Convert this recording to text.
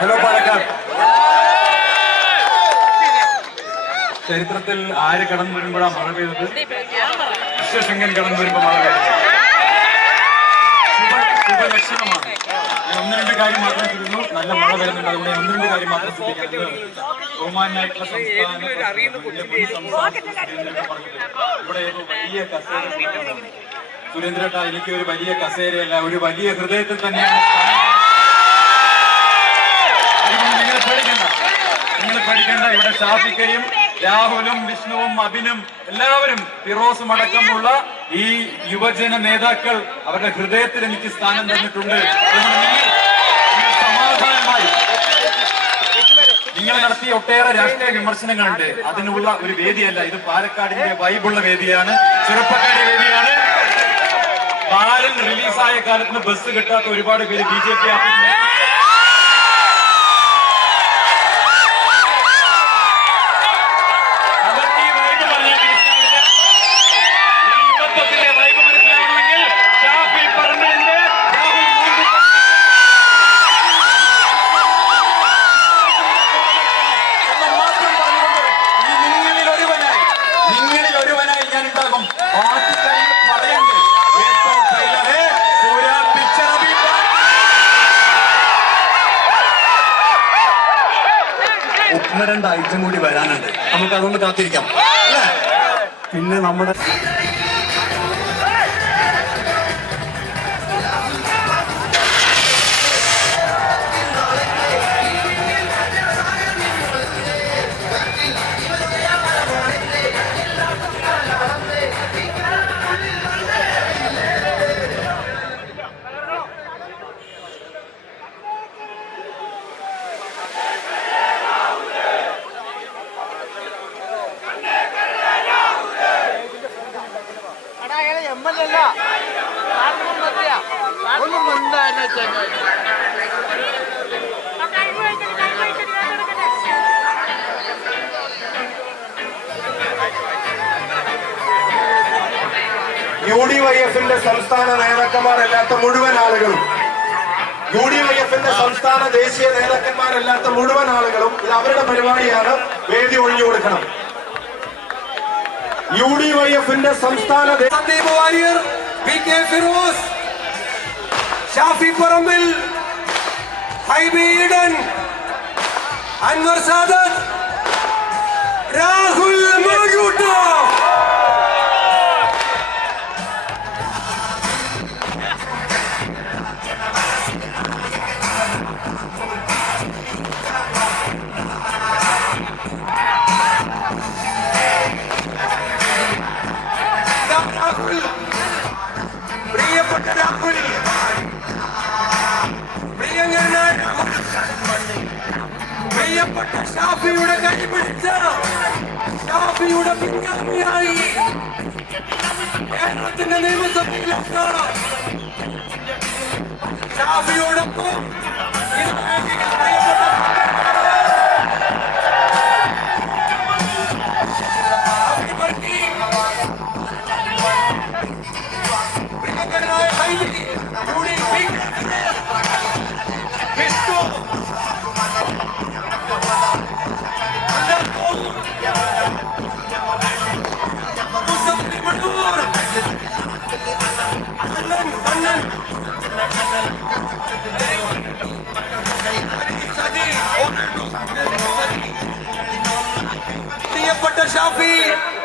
Hello Palakkad. ചരിത്രത്തിൽ ആര് കടന്നു വരുമ്പോഴാണ് മഴ പെയ്തത്? വിശ്വശങ്കൻ കടന്നു വരുമ്പോ മഴ പെയ്തത്. ഒന്ന് രണ്ട് കാര്യം മാത്രം ചെയ്യുന്നു നല്ല മഴ വരുന്നുണ്ട്. അതുകൊണ്ട് ഒന്ന് രണ്ട് കാര്യം മാത്രം ബഹുമാനായിട്ടുള്ള ഇവിടെ വലിയ കസേര സുരേന്ദ്രേട്ടാ എനിക്ക് ഒരു വലിയ കസേരയല്ല ഒരു വലിയ ഹൃദയത്തിൽ തന്നെയാണ് ഷാഫിക്കയും രാഹുലും വിഷ്ണുവും അബിനും എല്ലാവരും ഫിറോസും അടക്കമുള്ള ഈ യുവജന നേതാക്കൾ അവരുടെ ഹൃദയത്തിൽ എനിക്ക് സ്ഥാനം തന്നിട്ടുണ്ട്. സമാധാനമായി നിങ്ങൾ നടത്തിയ ഒട്ടേറെ രാഷ്ട്രീയ വിമർശനങ്ങളുണ്ട്. അതിനുള്ള ഒരു വേദിയല്ല. ഇത് പാലക്കാടിന്റെ വൈബുള്ള വേദിയാണ്. ചെറുപ്പക്കാരുടെ വേദിയാണ്. ബാലൻ റിലീസായ കാലത്തിന് ബസ് കിട്ടാത്ത ഒരുപാട് പേര് ബി ജെ പി ഒന്ന് രണ്ട് ഐറ്റം കൂടി വരാനുണ്ട്. നമുക്ക് അതൊന്ന് കാത്തിരിക്കാം. പിന്നെ നമ്മുടെ യു ഡി വൈ എഫിന്റെ സംസ്ഥാന നേതാക്കന്മാരല്ലാത്ത മുഴുവൻ ആളുകളും യു ഡി വൈ എഫിന്റെ സംസ്ഥാന ദേശീയ നേതാക്കന്മാരല്ലാത്ത മുഴുവൻ ആളുകളും ഇത് അവരുടെ പരിപാടിയാണ് വേദി ഒഴിഞ്ഞു കൊടുക്കണം. യു ഡി വൈ എഫിന്റെ സംസ്ഥാന സന്ദീപ് വാര്യർ പി കെ ഫിറോസ് ഷാഫി പറമ്പിൽ ഹൈബി അൻവർ സാദത്ത് രാഹുൽ രാഹുൽ പ്രിയപ്പെട്ട രാഹുൽ പ്രിയപ്പെട്ട ഷാഫിയുടെ കൈപിടിച്ച ഷാഫിയുടെ പിൻഗാമിയായി കേരളത്തിന്റെ നിയമസഭയിലേക്ക് ഷാഫിയോടൊപ്പം ഇത് സജി പ്രിയപ്പെട്ട ഷാഫി